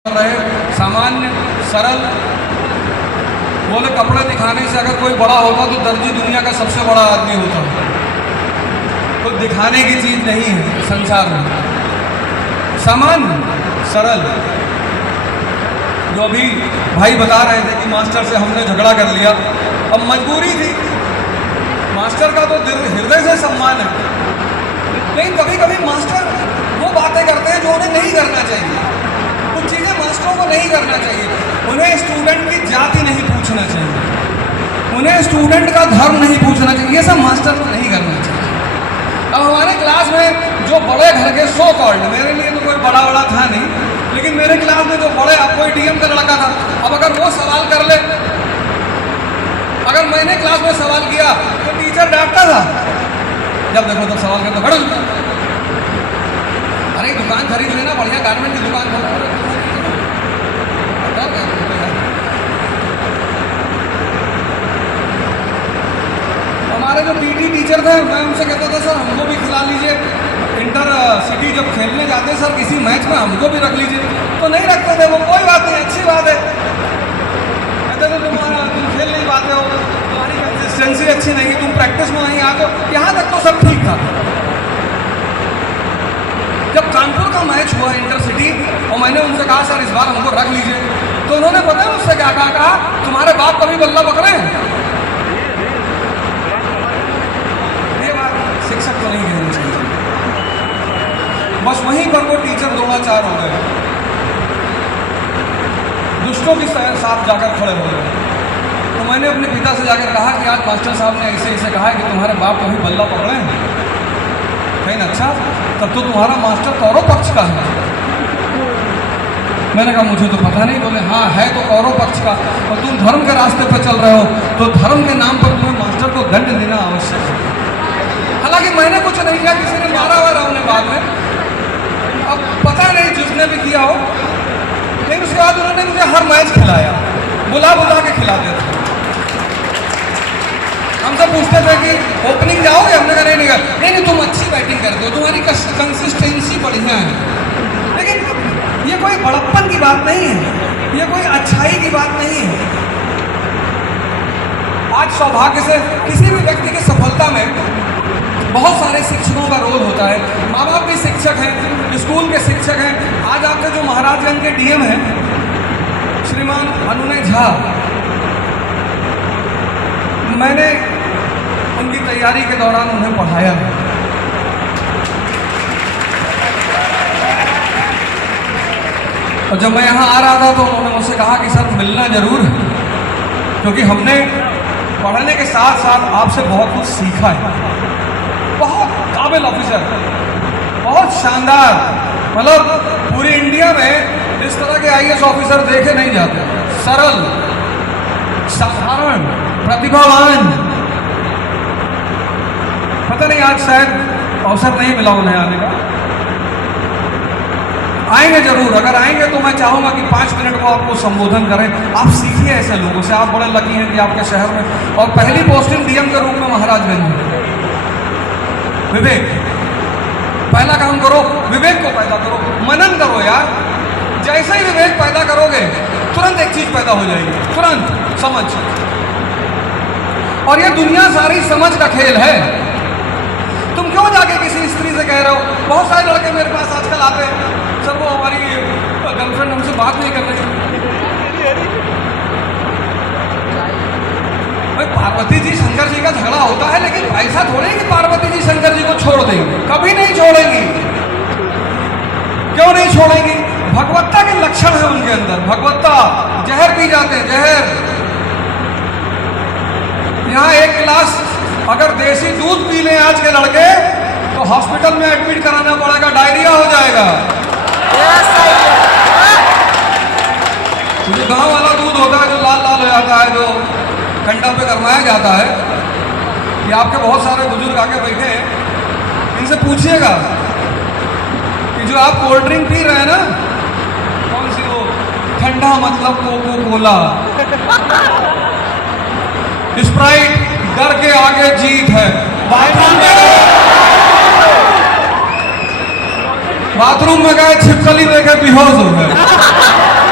रहे सामान्य सरल। बोले कपड़े दिखाने से अगर कोई बड़ा होता तो दर्जी दुनिया का सबसे बड़ा आदमी होता। तो दिखाने की चीज़ नहीं है संसार में। सामान्य सरल। जो अभी भाई बता रहे थे कि मास्टर से हमने झगड़ा कर लिया, अब मजबूरी थी। मास्टर का तो हृदय से सम्मान है, लेकिन कभी कभी मास्टर वो बातें करते हैं जो उन्हें नहीं करना चाहिए। कुछ चीज़ें मास्टरों को नहीं करना चाहिए। उन्हें स्टूडेंट की जाति नहीं पूछना चाहिए, उन्हें स्टूडेंट का धर्म नहीं पूछना चाहिए। ये सब मास्टर को नहीं करना चाहिए। अब हमारे क्लास में जो बड़े घर के सो कॉल्ड, मेरे लिए तो कोई बड़ा था नहीं, लेकिन मेरे क्लास में जो बड़े, अब कोई डीएम का लड़का था, अब अगर वो सवाल कर ले, अगर मैंने क्लास में सवाल किया तो टीचर डांटता था। जब देखो तब सवाल करता, खड़ो, अरे दुकान खरीद लेना, बढ़िया गारमेंट की दुकान खोलो। हमारे जो पीटी टीचर थे, मैं उनसे कहता था सर हमको भी खिला लीजिए, इंटर सिटी जब खेलने जाते सर किसी मैच में हमको भी रख लीजिए। तो नहीं रखते थे वो, कोई बात नहीं, अच्छी बात है। कहते थे तुम खेल नहीं पाते हो, तुम्हारी कंसिस्टेंसी अच्छी नहीं, तुम प्रैक्टिस में नहीं आते हो। यहाँ तक तो सब ठीक था। जब कानपुर का मैच हुआ इंटर सिटी और मैंने उनसे कहा सर इस बार हमको रख लीजिए, तो उन्होंने पता है मुझसे क्या कहा, तुम्हारे बाप कभी बल्ला पकड़े हैं। ये बात शिक्षक को नहीं कहनी चाहिए। बस वहीं पर वो टीचर द्रोणाचार हो गए, दुष्टों के साथ जाकर खड़े हो गए। तो मैंने अपने पिता से जाकर कहा कि आज मास्टर साहब ने ऐसे ऐसे कहा कि तुम्हारे बाप कभी बल्ला पकड़े हैं। कहीं अच्छा, तब तो तुम्हारा मास्टर कौरव पक्ष का है। मैंने कहा मुझे तो पता नहीं। बोले हाँ है तो कौरव पक्ष का, और तुम धर्म के रास्ते पर चल रहे हो, तो धर्म के नाम पर तुम्हें मास्टर को दंड देना आवश्यक है। हालांकि मैंने कुछ नहीं किया, किसी ने मारा हुआ उन्हें बाद में, अब पता नहीं जिसने भी किया हो, लेकिन उसके बाद उन्होंने मुझे हर मैच खिलाया, बुला के खिलाते थे। हमसे पूछते थे कि ओपनिंग जाओगे, हमने कहा नहीं तुम अच्छी बैटिंग करते हो, तुम्हारी कंसिस्टेंसी बढ़िया है। लेकिन ये कोई बड़प्पन की बात नहीं है, ये कोई अच्छाई की बात नहीं है। आज सौभाग्य से किसी भी व्यक्ति की सफलता में बहुत सारे शिक्षकों का रोल होता है। माँ बाप भी शिक्षक हैं, स्कूल के शिक्षक हैं। आज आपके जो महाराजगंज के डीएम हैं श्रीमान अनुनय झा, मैंने उनकी तैयारी के दौरान उन्हें पढ़ाया। और जब मैं यहाँ आ रहा था तो उन्होंने मुझसे कहा कि सर मिलना जरूर है, क्योंकि हमने पढ़ने के साथ साथ आपसे बहुत कुछ सीखा है। बहुत काबिल ऑफिसर, बहुत शानदार, मतलब पूरी इंडिया में इस तरह के आईएएस ऑफिसर देखे नहीं जाते। सरल, साधारण, प्रतिभावान। पता नहीं आज शायद अवसर नहीं मिला उन्हें आने का। आएंगे जरूर, अगर आएंगे तो मैं चाहूंगा कि 5 मिनट को आपको संबोधन करें। आप सीखिए ऐसे लोगों से, आप बड़े लकी हैं कि आपके शहर में, और पहली पोस्टिंग डीएम के रूप में महाराजगंज में। विवेक, पहला काम करो, विवेक को पैदा करो, मनन करो यार। जैसे ही विवेक पैदा करोगे तुरंत एक चीज पैदा हो जाएगी, तुरंत समझ। और ये दुनिया सारी समझ का खेल है। तुम क्यों जाके किसी स्त्री से कह रहे हो? बहुत सारे लड़के मेरे पास आजकल आते हैं, सर वो हमारी गर्लफ्रेंड हमसे बात नहीं कर रही। भाई पार्वती जी शंकर जी का झगड़ा होता है, लेकिन ऐसा थोड़ी कि पार्वती जी शंकर जी को छोड़ देंगी, कभी नहीं छोड़ेंगी। क्यों नहीं छोड़ेंगी? भगवत्ता के लक्षण है उनके अंदर, भगवत्ता। जहर पी जाते हैं, जहर। यहाँ एक गिलास अगर देसी दूध पी लें आज के लड़के तो हॉस्पिटल में एडमिट कराना पड़ेगा, डायरिया हो जाएगा। जो गांव वाला दूध होता है, जो लाल लाल हो जाता है, जो कंडा पे गरमाया जाता है, ये आपके बहुत सारे बुजुर्ग आके बैठे हैं, इनसे पूछिएगा कि जो आप कोल्ड ड्रिंक पी रहे हैं ना, कौन सी वो ठंडा, मतलब कोको कोला, स्प्राइट, डर के आगे जीत है। बाथरूम में गए छिपकली देखे बेहोश हो गए।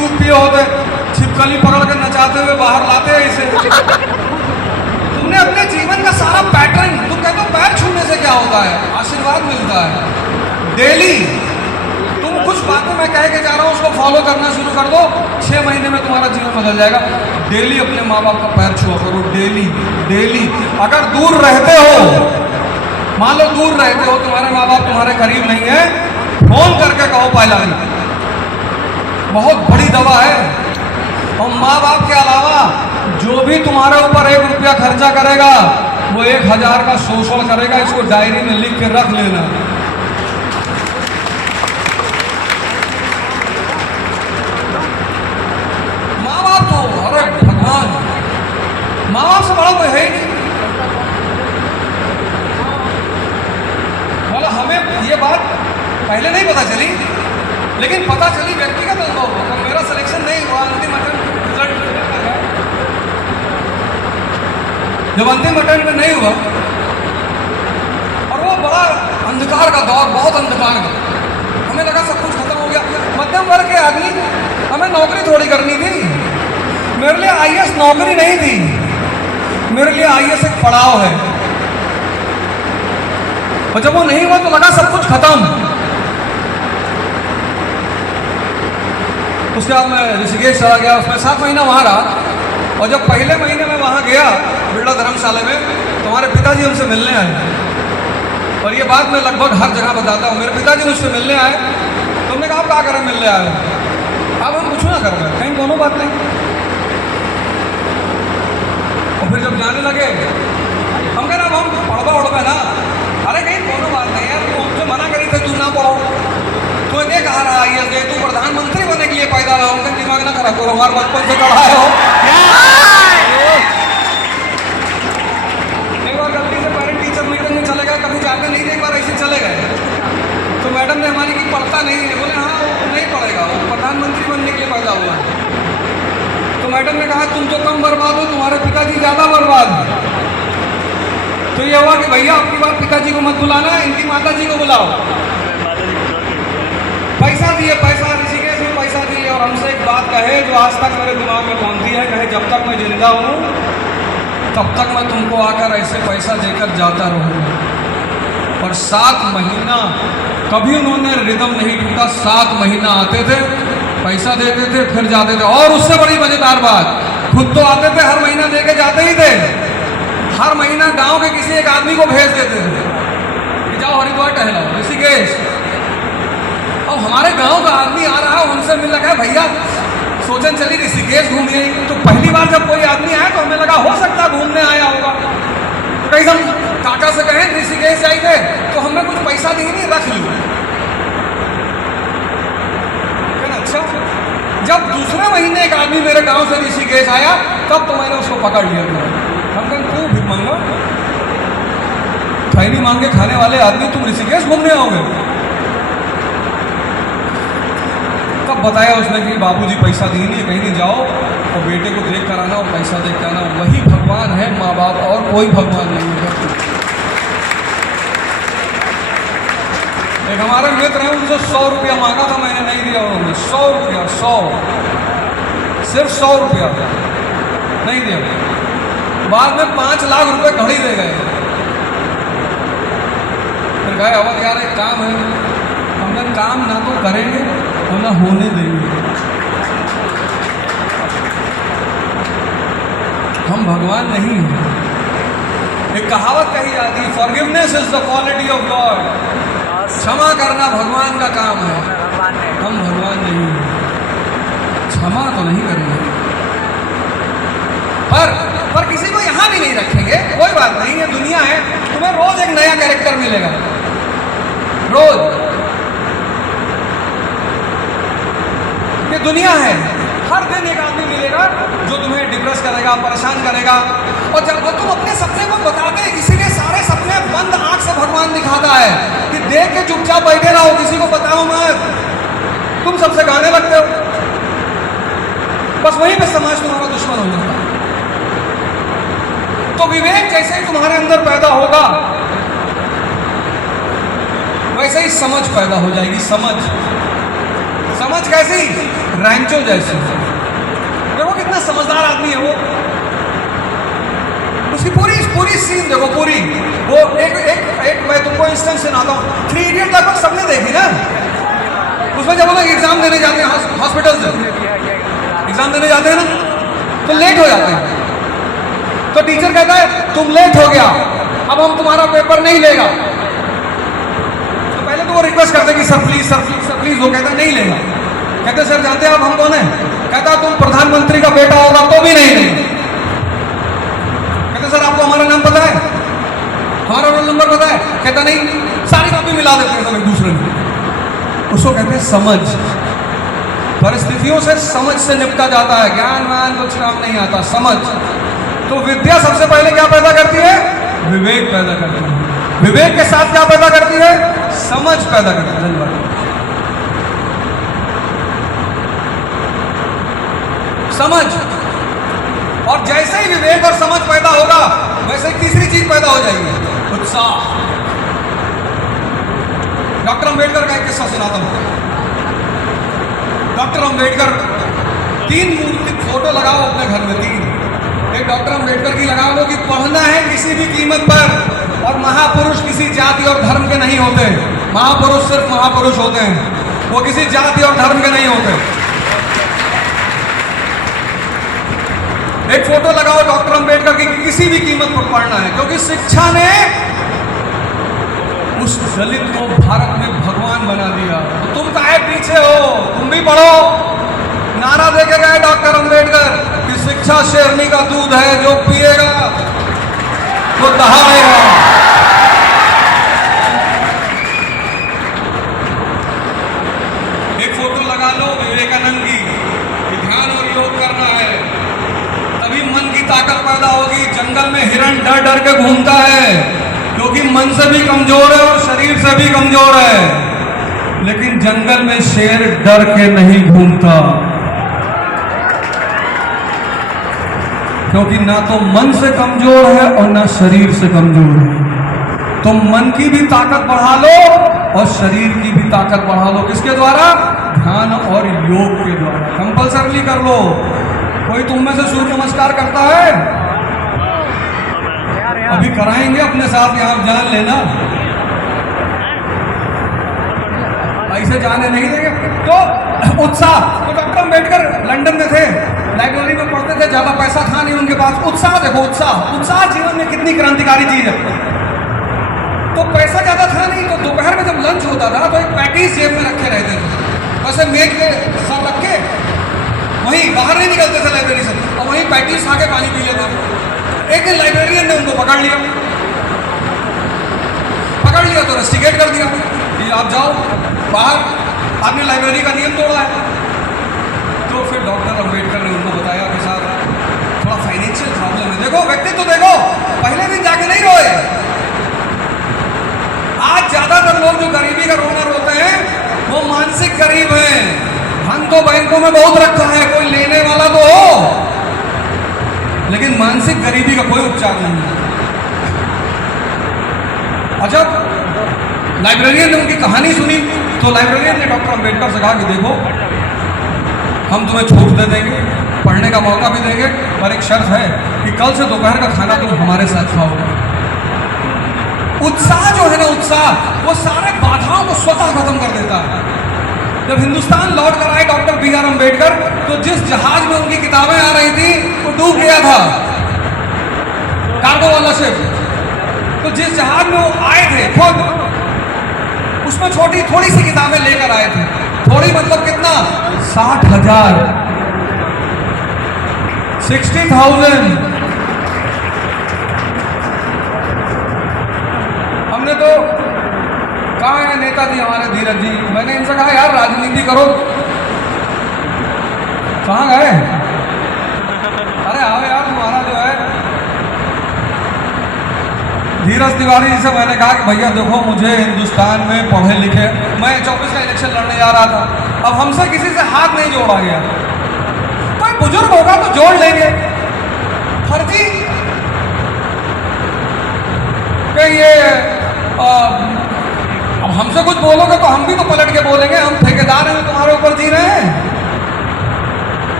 छिपकली पकड़ के नचाते हुए बाहर लाते हैं इसे। तुमने अपने जीवन का सारा पैटर्न, तुम कहते हो पैर छूने से क्या होता है, आशीर्वाद मिलता है। डेली तुम कुछ बातें मैं कह के जा रहा हूँ उसको फॉलो करना शुरू कर दो, 6 महीने में तुम्हारा जीवन बदल जाएगा। डेली अपने माँ बाप का पैर छुआ करो, डेली डेली। अगर दूर रहते हो, मान लो दूर रहते हो, तुम्हारे माँ बाप तुम्हारे करीब नहीं है, फोन करके कहो पहला, बहुत बड़ी दवा है। और माँ बाप के अलावा जो भी तुम्हारे ऊपर 1 रुपया खर्चा करेगा वो 1000 का शोषण करेगा। इसको डायरी में लिख के रख लेना। माँ बाप तो अरे भगवान, माँ बाप से बड़ा कोई है ही नहीं। बोला हमें ये बात पहले नहीं पता चली, लेकिन पता चली व्यक्तिगत अनुभव। तो मेरा सिलेक्शन नहीं हुआ, अंतिम अटेम्प्ट रिजल्ट जब अंतिम अटेम्प्ट में नहीं हुआ, और वो बड़ा अंधकार का दौर, बहुत अंधकार का, हमें लगा सब कुछ खत्म हो गया। मध्यम वर्ग के आदमी, हमें नौकरी थोड़ी करनी थी। मेरे लिए आईएएस नौकरी नहीं थी, मेरे लिए आईएएस एक पड़ाव है। और जब वो नहीं हुआ तो लगा सब कुछ खत्म। उसके बाद मैं ऋषिकेश चला गया, उसमें 7 महीना वहाँ रहा। और जब पहले महीने में वहाँ गया बिरला धर्मशाला में, तुम्हारे पिताजी हमसे मिलने आए। और ये बात मैं लगभग हर जगह बताता हूँ, मेरे पिताजी मुझसे मिलने आए। तुमने कहा आप क्या करें मिलने आए, अब हम कुछ ना कर रहे, कहीं दोनों बात नहीं। और फिर जब जाने लगे, हम कह रहे अब हम पढ़वा उड़वा ना, अरे कहीं दोनों बात नहीं यार, तू हमसे मना करी थे तू ना पढ़ो, तो ये कहा रहा ये तू प्रधानमंत्री बनने के लिए पैदा हुआ, उनका दिमाग ना खराब करो, हमारे बचपन से चढ़ाए हो। एक बार गलती से पेरेंट टीचर मीटिंग में चले गए, कभी जाते नहीं थे, एक बार ऐसे चले गए, तो मैडम ने हमारी की पढ़ता नहीं है, बोले हाँ वो नहीं पढ़ेगा, वो प्रधानमंत्री बनने के लिए पैदा हुआ। तो मैडम ने कहा तुम तो कम बर्बाद हो, तुम्हारे पिताजी ज़्यादा बर्बाद हैं। तो ये हुआ कि भैया आपकी बार पिताजी को मत बुलाना, इनकी माता जी को बुलाओ। पैसा दिए, पैसा ऋषिकेश में पैसा दिए, और हमसे एक बात कहे जो आज तक मेरे दिमाग में पहुंचती है, कहे जब तक मैं जिंदा हूँ तब तक मैं तुमको आकर ऐसे पैसा देकर जाता रहूँगा। और 7 महीना कभी उन्होंने रिदम नहीं टूटा। 7 महीना आते थे, पैसा देते थे, फिर जाते थे। और उससे बड़ी मजेदार बात, खुद तो आते थे, हर महीना दे के जाते ही थे, हर महीना गांव के किसी एक आदमी को भेज देते थे कि जाओ हरिद्वार टहलाओ, ऋषिकेश। अब हमारे गांव का आदमी आ रहा है, हमसे मिल रहा है, भैया सोचन चली ऋषिकेश घूमिए। तो पहली बार जब कोई आदमी आया तो हमें लगा हो सकता है घूमने आया होगा। तो कहीं हम काका से कहें ऋषिकेश जाएंगे, तो हमने कुछ पैसा दी नहीं, रख लिया। अच्छा, जब दूसरे महीने एक आदमी मेरे गांव से ऋषिकेश आया, तब तो मैंने उसको पकड़ लिया। हम कहें तू भिख मांगा, खैनी मांग के खाने वाले आदमी, तुम ऋषिकेश घूमने आओगे? तब बताया उसने कि बाबूजी पैसा दी नहीं, कहीं नहीं जाओ और बेटे को देख कर आना और पैसा देख कर आना। वही भगवान है माँ बाप, और कोई भगवान नहीं है। एक हमारे मित्र हैं, उनसे 100 रुपया मांगा था, मैंने नहीं दिया। उन्होंने 100 रुपया, 100, सिर्फ 100 रुपया नहीं दिया। बाद में 5 लाख रुपए घड़ी दे गए। फिर गए, अवध यार एक काम है, हमने काम ना तो करेंगे और ना होने देंगे। हम भगवान नहीं हैं। एक कहावत कही जाती है, forgiveness is the quality of God. क्षमा करना भगवान का काम है, हम भगवान नहीं हैं। क्षमा तो नहीं करेंगे, पर किसी को यहां भी नहीं रखेंगे, कोई बात नहीं है, दुनिया है। तुम्हें रोज एक नया कैरेक्टर मिलेगा, रोज। ये दुनिया है, हर दिन एक आदमी मिलेगा जो तुम्हें डिप्रेस करेगा, परेशान करेगा। और जब तुम अपने सपने को बताते हैं, इसीलिए सारे सपने बंद आंख से भगवान दिखाता है कि देख के चुपचाप बैठे रहो, किसी को बताओ मत। तुम सबसे गाने लगते हो, बस वहीं पे समाज तुम्हारा दुश्मन हो जाता है। तो विवेक जैसे ही तुम्हारे अंदर पैदा होगा, वैसे ही समझ पैदा हो जाएगी। समझ कैसी? रैंचो जैसी। देखो कितना समझदार आदमी है वो। उसकी पूरी पूरी सीन देखो, पूरी वो एक मैं तुमको इंस्टेंस सुनाता हूँ। 3 इडियट लगभग सबने देखी ना। उसमें जब वो लोग एग्जाम देने जाते हैं हॉस्पिटल से, एग्जाम देने जाते हैं ना, तो लेट हो जाते हैं। तो टीचर कहता है तुम लेट हो गया, अब हम तुम्हारा पेपर नहीं लेगा। तो पहले तो वो रिक्वेस्ट करते कि sir please sir please sir please. वो कहता नहीं लेगा। कहते सर जानते हैं आप हम कौन है? कहता तुम प्रधानमंत्री का बेटा होगा तो भी नहीं लेंगे। कहते सर आपको हमारा नाम पता है, हमारा रोल नंबर पता है? कहता नहीं। सारी कॉपी मिला देते हैं सब एक दूसरे में। उसको कहते हैं समझ। परिस्थितियों से समझ से निपटा जाता है, ज्ञान वान कुछ काम नहीं आता, समझ। तो विद्या सबसे पहले क्या पैदा करती है? विवेक पैदा करती है। विवेक के साथ क्या पैदा करती है? समझ पैदा करती है। समझ। और जैसे ही विवेक और समझ पैदा होगा वैसे ही तीसरी चीज पैदा हो जाएगी, उत्साह। डॉक्टर अंबेडकर का एक किस्सा सुनाता हूं। डॉक्टर अंबेडकर 3 मूर्ति फोटो लगाओ अपने घर में, 3। एक डॉक्टर अंबेडकर की लगा लो कि पढ़ना है किसी भी कीमत पर। और महापुरुष किसी जाति और धर्म के नहीं होते। महापुरुष सिर्फ महापुरुष होते हैं, वो किसी जाति और धर्म के नहीं होते। एक फोटो लगाओ डॉक्टर अंबेडकर की, किसी भी कीमत पर पढ़ना है, क्योंकि शिक्षा ने उस दलित को भारत में भगवान बना दिया। तो तुम काहे पीछे हो? तुम भी पढ़ो। नारा देके गए डॉक्टर अंबेडकर कि शिक्षा शेरनी का दूध है, जो पिएगा वो दहाड़ेगा। एक फोटो लगा लो विवेकानंद की, ध्यान और योग करना है, तभी मन की ताकत पैदा होगी। जंगल में हिरण डर डर के घूमता है, क्योंकि मन से भी कमजोर है और शरीर से भी कमजोर है। लेकिन जंगल में शेर डर के नहीं घूमता, क्योंकि ना तो मन से कमजोर है और ना शरीर से कमजोर है। तो मन की भी ताकत बढ़ा लो और शरीर की भी ताकत बढ़ा लो। किसके द्वारा? ध्यान और योग के द्वारा। कंपल्सरली कर लो। कोई तुम में से सूर्य नमस्कार करता है? अभी कराएंगे अपने साथ, यहां जान लेना, ऐसे जाने नहीं देंगे। तो उत्साह। तो डॉक्टर अंबेडकर लंदन में थे, लाइब्रेरी में पढ़ते थे, ज्यादा पैसा था नहीं उनके पास। उत्साह देखो, उत्साह। उत्साह जीवन में कितनी क्रांतिकारी चीज है। तो पैसा ज्यादा था नहीं, तो दोपहर में जब लंच होता था तो एक पैकेज जेब में रखे रहते थे, वैसे मेज पे सब रख के वहीं बाहर नहीं निकलते थे लाइब्रेरी से, और वहीं पैकेज खा के पानी पी लेते थे। एक दिन लाइब्रेरियन ने उनको पकड़ लिया तो रस्टिकेट कर दिया कि आप जाओ बाहर, आपने लाइब्रेरी का नियम तोड़ा है। तो फिर डॉक्टर अंबेडकर ने उनको बताया कि साहब थोड़ा फाइनेंशियल प्रॉब्लम है। देखो व्यक्तित्व तो देखो, पहले दिन जाके नहीं रोए। आज ज्यादातर लोग जो गरीबी का रोना रोते हैं वो मानसिक गरीब हैं। धन तो बैंकों में बहुत रखा है, कोई लेने वाला तो हो, लेकिन मानसिक गरीबी का कोई उपचार नहीं है। और जब लाइब्रेरियन ने उनकी कहानी सुनी तो लाइब्रेरियन ने डॉक्टर अंबेडकर से कहा कि देखो हम तुम्हें छूट दे देंगे, पढ़ने का मौका भी देंगे, पर एक शर्त है कि कल से दोपहर का खाना तुम हमारे साथ खाओगे। उत्साह जो है ना, उत्साह वो सारे बाधाओं को स्वतः खत्म कर देता है। जब हिंदुस्तान लौट कर आए डॉक्टर B.R. अंबेडकर, तो जिस जहाज में उनकी किताबें आ रही थी वो डूब गया था, कार्गो वाला शिप। तो जिस जहाज में वो आए थे खुद, उसमें थोड़ी सी किताबें लेकर आए थे। थोड़ी मतलब कितना? 60,000, 60,000। हमने तो कहा है नेताजी हमारे धीरज जी, मैंने इनसे कहा यार राजनीति करो, कहाँ गए? अरे आओ यार, तुम्हारा जो है धीरज तिवारी जी से मैंने कहा कि भैया देखो मुझे हिंदुस्तान में पढ़े लिखे, मैं 24 का इलेक्शन लड़ने जा रहा था, अब हमसे किसी से हाथ नहीं जोड़ा गया, कोई बुजुर्ग होगा तो जोड़ लेंगे, फर्जी कि ये अब हमसे कुछ बोलोगे तो हम भी तो पलट के बोलेंगे, हम ठेकेदार हैं तुम्हारे ऊपर जी रहे हैं।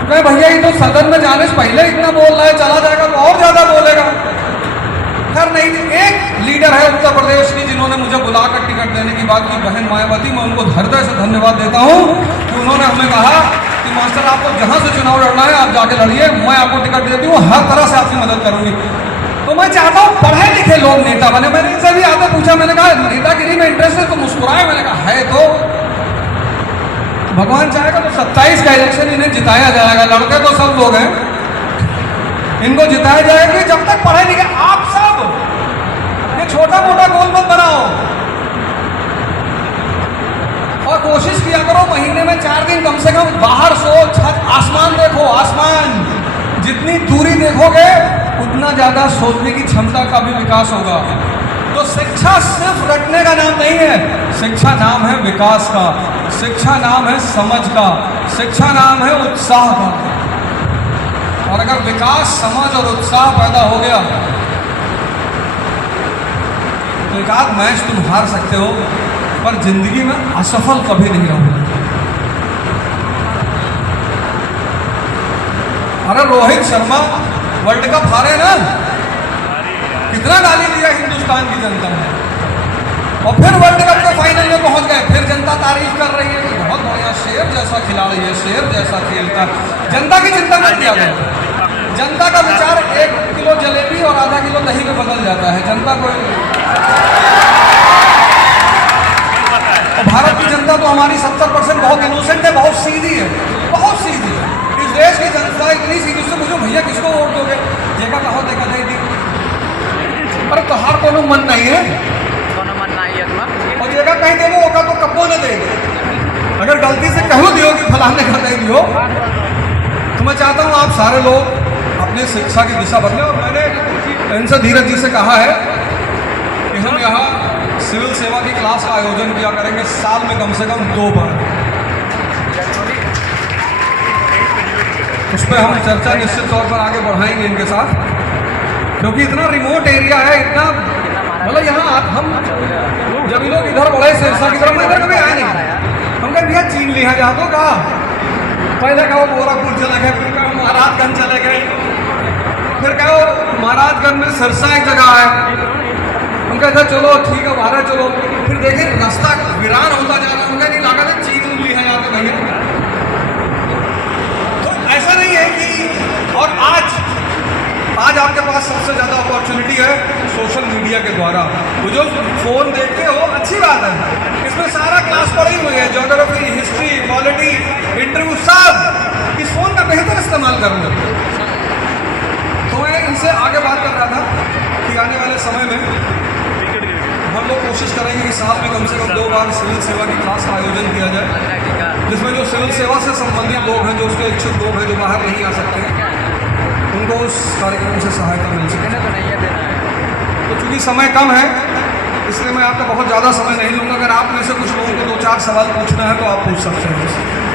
कहे भैया ये तो सदन में जाने से पहले इतना बोल रहा है, चला जाएगा तो और ज्यादा बोलेगा। खैर नहीं, एक लीडर है उत्तर प्रदेश की जिन्होंने मुझे बुलाकर टिकट देने की बात की, बहन मायावती। मैं उनको हृदय से धन्यवाद देता हूँ कि उन्होंने हमें कहा कि मास्टर आपको जहाँ से चुनाव लड़ना है आप जाके लड़िए, मैं आपको टिकट देती हूँ, हर तरह से आपकी मदद करूंगी। तो मैं चाहता हूँ पढ़े लिखे लोग नेता बने। मैंने इनसे भी आगे पूछा, मैंने कहा नेतागिरी में इंटरेस्ट है तो मुस्कुराए। मैंने कहा है तो भगवान चाहेगा तो 27 का इलेक्शन इन्हें जिताया जाएगा। लड़के तो सब लोग हैं, इनको जिताया जाएगा कि जब तक पढ़े लिखे। आप सब ये छोटा मोटा गोल मत बनाओ और कोशिश किया करो महीने में 4 दिन कम से कम बाहर सो, छत आसमान देखो। आसमान जितनी दूरी देखोगे उतना ज्यादा सोचने की क्षमता का भी विकास होगा। तो शिक्षा सिर्फ रटने का नाम नहीं है, शिक्षा नाम है विकास का, शिक्षा नाम है समझ का, शिक्षा नाम है उत्साह का। और अगर विकास, समझ और उत्साह पैदा हो गया तो एक आध मैच तुम हार सकते हो, पर जिंदगी में असफल कभी नहीं रहोगे। अरे रोहित शर्मा वर्ल्ड कप हारे ना, कितना गाली दिया हिंदुस्तान की जनता ने, और फिर वर्ल्ड कप के फाइनल में पहुंच गए। फिर जनता तारीफ कर रही है कि बहुत बढ़िया, शेर जैसा खिलाड़ी है, शेर जैसा खेलता। जनता की चिंता मत किया करो। जनता का विचार 1 किलो जलेबी और आधा किलो दही में बदल जाता है। जनता को, भारत की जनता तो हमारी 70% बहुत इनोसेंट है, बहुत सीधी है, बहुत सीधी है। इस देश की जनता इतनी सीधी से मुझे भैया किसको वोट दोगे, जेका कहो देखा दे दी। अरे तोहार कोनो मन नहीं है, और जेका कहीं देवो होगा तो कब्बो न देगी। अगर गलती से कहो दियो कि फलाने का दे दियो, तो मैं चाहता हूँ आप सारे लोग अपनी शिक्षा की दिशा बदलें। और मैंने इनसे धीरज जी से कहा है कि हम यहाँ सिविल सेवा की क्लास का आयोजन किया करेंगे साल में कम से कम 2 बार। उस पर हम चर्चा निश्चित तौर पर आगे बढ़ाएंगे इनके साथ, क्योंकि इतना रिमोट एरिया है, इतना मतलब यहाँ हम जब ये लोग इधर बढ़े सिरसा की तरफ, मैं इधर कभी आया नहीं। हम कह भैया चीन लिया जा तो कहा, पहले कहो गोरखपुर चले गए, फिर कहो महाराजगंज चले गए, फिर कहो महाराजगंज में सिरसा एक जगह है। हम कहते चलो ठीक है बाहर चलो, फिर देखें रास्ता वीरान होता जा रहा है। उनका नहीं लागत है चीन उंगली है यहाँ पे भैया। तो ऐसा नहीं है कि, और आज आपके पास सबसे ज़्यादा अपॉर्चुनिटी है सोशल मीडिया के द्वारा। वो जो फ़ोन देखते हो अच्छी बात है, इसमें सारा क्लास पढ़ी हुई है, ज्योग्राफी, हिस्ट्री, पॉलिटी, इंटरव्यू, सब इस फ़ोन का बेहतर इस्तेमाल करूँगा। तो मैं इनसे आगे बात कर रहा था कि आने वाले समय में हम लोग कोशिश करेंगे कि साल में कम से कम 2 बार सिविल सेवा की क्लास का आयोजन किया जाए, जिसमें जो सिविल सेवा से संबंधित लोग हैं, जो उसके इच्छुक लोग हैं, जो बाहर नहीं आ सकते, उनको उस कार्यक्रम से सहायता मिल सके। तो चूँकि समय कम है इसलिए मैं आपका बहुत ज़्यादा समय नहीं लूँगा। अगर आप में से कुछ लोगों को 2-4 सवाल पूछना है तो आप पूछ सकते हैं।